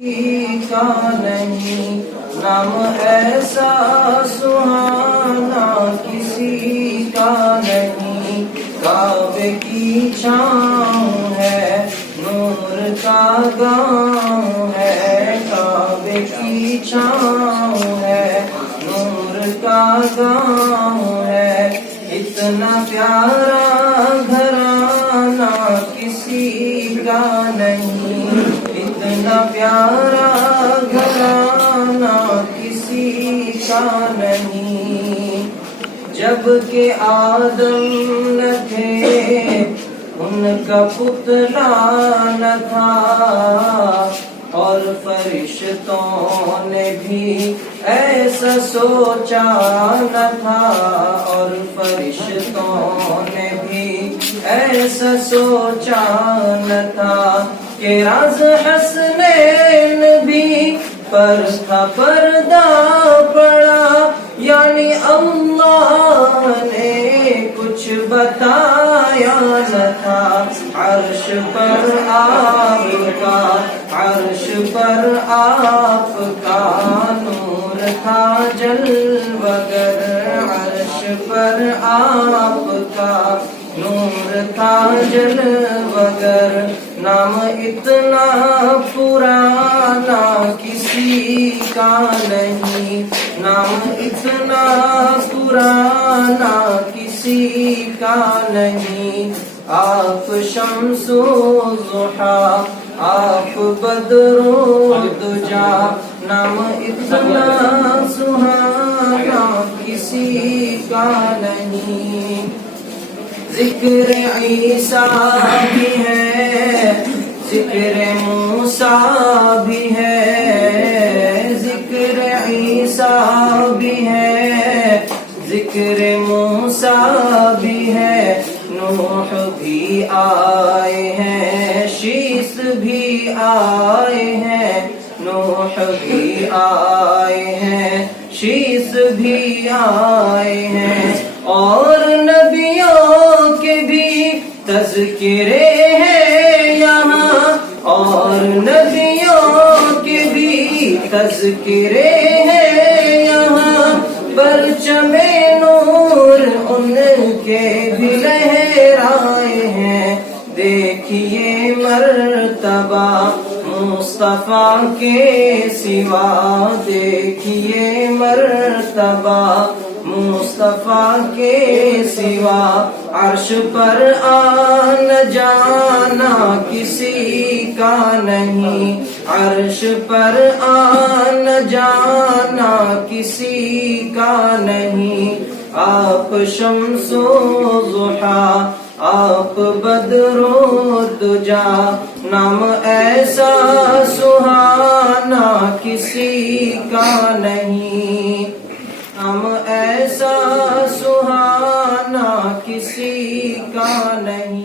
کا نہیں نام ایسا سہانا کسی کا نہیں، کعبے کی چھاؤں ہے نور کا گاؤں ہے، کعبے کی چھاؤں ہے نور کا گاؤں ہے، اتنا پیارا گھرانہ کسی کا نہیں، اتنا پیارا گھرانہ کسی کا نہیں، جب کہ آدم نہ تھے ان کا پتلا نہ تھا، اور فرشتوں نے بھی ایسا سوچا نہ تھا، اور فرشتوں نے بھی ایسا سوچا نہ تھا، کہ راز حسنین بھی پر تھا پردہ پڑا، یعنی اللہ نے کچھ بتایا نہ تھا، عرش پر آپ کا، عرش پر آپ کا نور تھا جلوگر، عرش پر آپ کا نور تھا جلوگر، نام اتنا پرانا کسی کا نہیں، نام اتنا پرانا کسی کا نہیں، آپ شمس و ضحیٰ آپ بدر و دجا، نام اتنا سہانا کسی کا نہیں، ذکر عیسیٰ بھی ہے ذکر موسیٰ بھی ہے، ذکر عیسیٰ بھی ہے ذکر موسیٰ بھی ہے، نوح بھی آئے ہیں شیس بھی آئے ہیں، نوح بھی آئے ہیں شیس بھی آئے ہیں، اور نبیوں کے بھی تذکرے ہیں یہاں، اور نبیوں کے بھی تذکرے ہیں یہاں، پرچم نور ان کے بھی لہرائے ہیں، دیکھیے مرتبہ مصطفیٰ کے سوا، دیکھیے مرتبہ مصطفیٰ کے سوا، عرش پر آنا جانا کسی کا نہیں، عرش پر آنا جانا کسی کا نہیں، آپ شمس و ضحیٰ آپ بدر و دجا، نام ایسا سہانا کسی کا نہیں، نام ایسا سہانا کسی کا نہیں۔